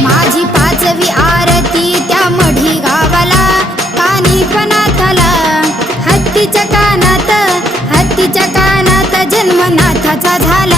माझी पाचवी आरती त्या गावाला. कानी हत्तीच्या कानात हत्तीच्या कानात जन्मनाथाचा झाला.